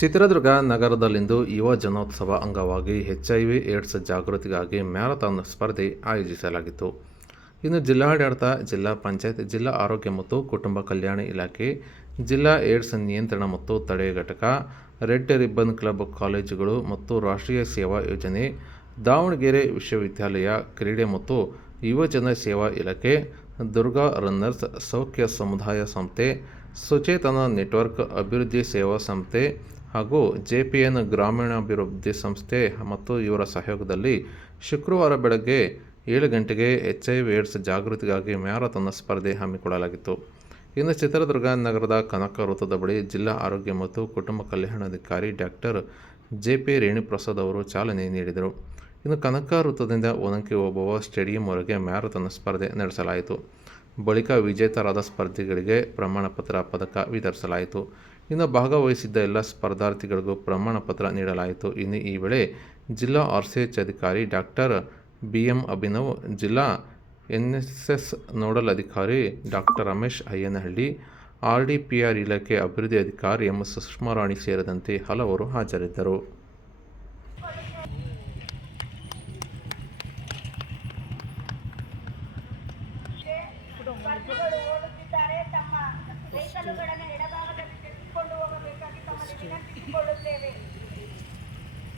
ಚಿತ್ರದುರ್ಗ ನಗರದಲ್ಲಿಂದು ಯುವ ಜನೋತ್ಸವ ಅಂಗವಾಗಿ ಎಚ್ಐವಿ ಏಡ್ಸ್ ಜಾಗೃತಿಗಾಗಿ ಮ್ಯಾರಥಾನ್ ಸ್ಪರ್ಧೆ ಆಯೋಜಿಸಲಾಗಿತ್ತು. ಇನ್ನು ಜಿಲ್ಲಾಡಳಿತ, ಜಿಲ್ಲಾ ಪಂಚಾಯತ್, ಜಿಲ್ಲಾ ಆರೋಗ್ಯ ಮತ್ತು ಕುಟುಂಬ ಕಲ್ಯಾಣ ಇಲಾಖೆ, ಜಿಲ್ಲಾ ಏಡ್ಸ್ ನಿಯಂತ್ರಣ ಮತ್ತು ತಡೆ ಘಟಕ, ರೆಡ್ ರಿಬ್ಬನ್ ಕ್ಲಬ್ ಕಾಲೇಜುಗಳು ಮತ್ತು ರಾಷ್ಟ್ರೀಯ ಸೇವಾ ಯೋಜನೆ, ದಾವಣಗೆರೆ ವಿಶ್ವವಿದ್ಯಾಲಯ ಕ್ರೀಡೆ ಮತ್ತು ಯುವಜನ ಸೇವಾ ಇಲಾಖೆ, ದುರ್ಗಾ ರನ್ನರ್ಸ್ ಸೌಖ್ಯ ಸಮುದಾಯ ಸಂಸ್ಥೆ, ಸುಚೇತನ ನೆಟ್ವರ್ಕ್ ಅಭಿವೃದ್ಧಿ ಸೇವಾ ಸಂಸ್ಥೆ ಹಾಗೂ ಜೆಪಿಎನ್ ಗ್ರಾಮೀಣಾಭಿವೃದ್ಧಿ ಸಂಸ್ಥೆ ಮತ್ತು ಇವರ ಸಹಯೋಗದಲ್ಲಿ ಶುಕ್ರವಾರ ಬೆಳಗ್ಗೆ ಏಳು ಗಂಟೆಗೆ ಎಚ್ ಐ ವಿ ಏಡ್ಸ್ ಜಾಗೃತಿಗಾಗಿ ಮ್ಯಾರಥಾನ್ ಸ್ಪರ್ಧೆ ಹಮ್ಮಿಕೊಳ್ಳಲಾಗಿತ್ತು. ಇನ್ನು ಚಿತ್ರದುರ್ಗ ನಗರದ ಕನಕ ವೃತ್ತದ ಬಳಿ ಜಿಲ್ಲಾ ಆರೋಗ್ಯ ಮತ್ತು ಕುಟುಂಬ ಕಲ್ಯಾಣಾಧಿಕಾರಿ ಡಾಕ್ಟರ್ ಜೆ ಪಿ ರೇಣುಪ್ರಸಾದ್ ಅವರು ಚಾಲನೆ ನೀಡಿದರು. ಇನ್ನು ಕನಕ ವೃತ್ತದಿಂದ ಒನಕೆ ಓಬವ್ವ ಸ್ಟೇಡಿಯಂವರೆಗೆ ಮ್ಯಾರಥಾನ್ ಸ್ಪರ್ಧೆ ನಡೆಸಲಾಯಿತು. ಬಳಿಕ ವಿಜೇತರಾದ ಸ್ಪರ್ಧಿಗಳಿಗೆ ಪ್ರಮಾಣಪತ್ರ ಪದಕ ವಿತರಿಸಲಾಯಿತು. ಇನ್ನು ಭಾಗವಹಿಸಿದ್ದ ಎಲ್ಲ ಸ್ಪರ್ಧಾರ್ಥಿಗಳಿಗೂ ಪ್ರಮಾಣ ಪತ್ರ ನೀಡಲಾಯಿತು. ಇನ್ನು ಈ ವೇಳೆ ಜಿಲ್ಲಾ ಆರ್ಸಿಎಚ್ ಅಧಿಕಾರಿ ಡಾಕ್ಟರ್ ಬಿ ಎಂ ಅಭಿನವ್, ಜಿಲ್ಲಾ ಎನ್ ಎಸ್ ಎಸ್ ನೋಡಲ್ ಅಧಿಕಾರಿ doctor Ramesh Ayyanahalli, R D P R ಇಲಾಖೆ ಅಭಿವೃದ್ಧಿ ಅಧಿಕಾರಿ ಎಂ ಸುಷ್ಮಾರಾಣಿ ಸೇರಿದಂತೆ ಹಲವರು ಹಾಜರಿದ್ದರು.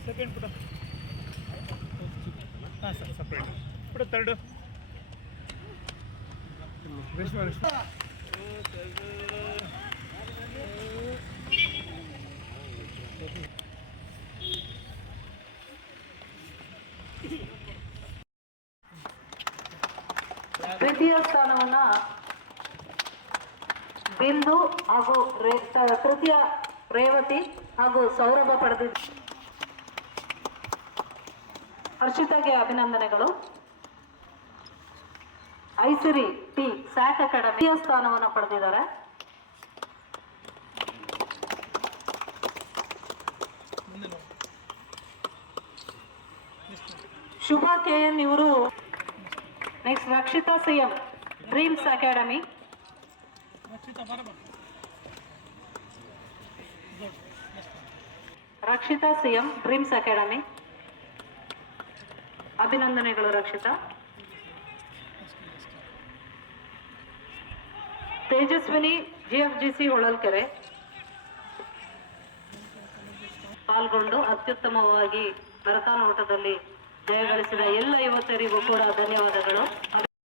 ಸೆಕೆಂಡ್ ಪುಟ ಹಾಂ ಸರ್ ಸಪ್ರೇಟ್ ಪುಟ ತರ್ಡು ದ್ವಿತೀಯ ಸ್ಥಾನವನ್ನ ಬಿಂದು ಹಾಗೂ ತೃತೀಯ ರೇವತಿ ಹಾಗೂ ಸೌರಭ ಪಡೆದಿದ್ದ ಹರ್ಷಿತಾಗೆ ಅಭಿನಂದನೆಗಳು. ಐಸಿರಿ ಟಿ ಸ್ಯಾಕ್ ಅಕಾಡೆಮಿ ಸ್ಥಾನವನ್ನು ಪಡೆದಿದ್ದಾರೆ. ಶುಭ ಕೆ ಎನ್ ಇವರು next Rakshitha CM dreams academy. Rakshitha CM, dreams academy. ಅಭಿನಂದನೆಗಳು ರಕ್ಷಿತಾ. ತೇಜಸ್ವಿನಿ, ಜಿಎಫ್ಜಿಸಿ ಹೊಳಲ್ಕೆರೆ. ಪಾಲ್ಗೊಂಡು ಅತ್ಯುತ್ತಮವಾಗಿ ಭರತಾನೋಟದಲ್ಲಿ ಜಯಗಳಿಸಿದ ಎಲ್ಲ ಯುವತಿಯರಿಗೂ ಕೂಡ ಧನ್ಯವಾದಗಳು.